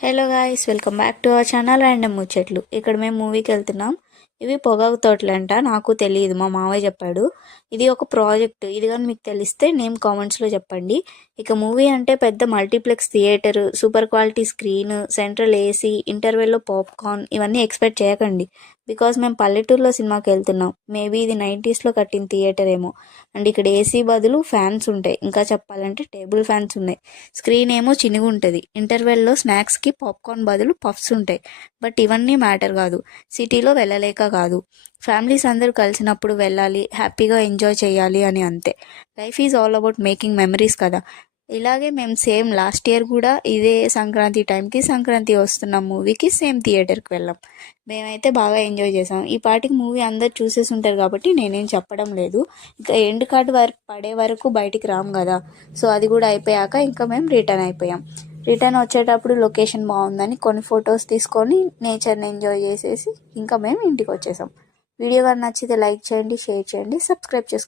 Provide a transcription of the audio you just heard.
Hello guys, welcome back to our channel random ముచ్చట్లు. ఇక్కడ మేము మూవీకి వెళ్తున్నాం. ఇవి పొగాకు తోటలంట, నాకు తెలియదు, మా మావయ్య చెప్పాడు. ఇది ఒక ప్రాజెక్ట్. ఇది కానీ మీకు తెలిస్తే నేమ్ కామెంట్స్లో చెప్పండి. ఇక మూవీ అంటే పెద్ద multiplex theatre, super quality screen, central AC, ఇంటర్వెల్లో పాప్కార్న్ ఇవన్నీ ఎక్స్పెక్ట్ చేయకండి. బికాస్ మేము పల్లెటూరులో సినిమాకి వెళ్తున్నాం. మేబీ ఇది 90sలో కట్టిన థియేటర్ ఏమో. అండ్ ఇక్కడ ఏసీ బదులు ఫ్యాన్స్ ఉంటాయి. ఇంకా చెప్పాలంటే టేబుల్ ఫ్యాన్స్ ఉన్నాయి. స్క్రీన్ ఏమో చిన్నగా ఉంటుంది. ఇంటర్వెల్లో స్నాక్స్కి పాప్కార్న్ బదులు పఫ్స్ ఉంటాయి. బట్ ఇవన్నీ మ్యాటర్ కాదు. సిటీలో వెళ్ళలేక కాదు, ఫ్యామిలీస్ అందరూ కలిసినప్పుడు వెళ్ళాలి, హ్యాపీగా ఎంజాయ్ చేయాలి అని అంతే. Life is all about making memories కదా. ఇలాగే మేము సేమ్ లాస్ట్ ఇయర్ కూడా ఇదే సంక్రాంతి టైంకి, సంక్రాంతి వస్తున్న మూవీకి సేమ్ థియేటర్కి వెళ్ళాం. మేమైతే బాగా ఎంజాయ్ చేసాం. ఈ పాటికి మూవీ అందరు చూసేసి ఉంటారు కాబట్టి నేనేం చెప్పడం లేదు. ఇంకా ఎండ్ కార్డ్ వరకు పడే వరకు బయటికి రాము కదా. సో అది కూడా అయిపోయాక ఇంకా మేము రిటర్న్ అయిపోయాం. రిటర్న్ వచ్చేటప్పుడు లొకేషన్ బాగుందని కొన్ని ఫొటోస్ తీసుకొని నేచర్ని ఎంజాయ్ చేసేసి ఇంకా మేము ఇంటికి వచ్చేసాం. వీడియో కానీ నచ్చితే లైక్ చేయండి, షేర్ చేయండి, సబ్స్క్రైబ్ చేసుకోండి.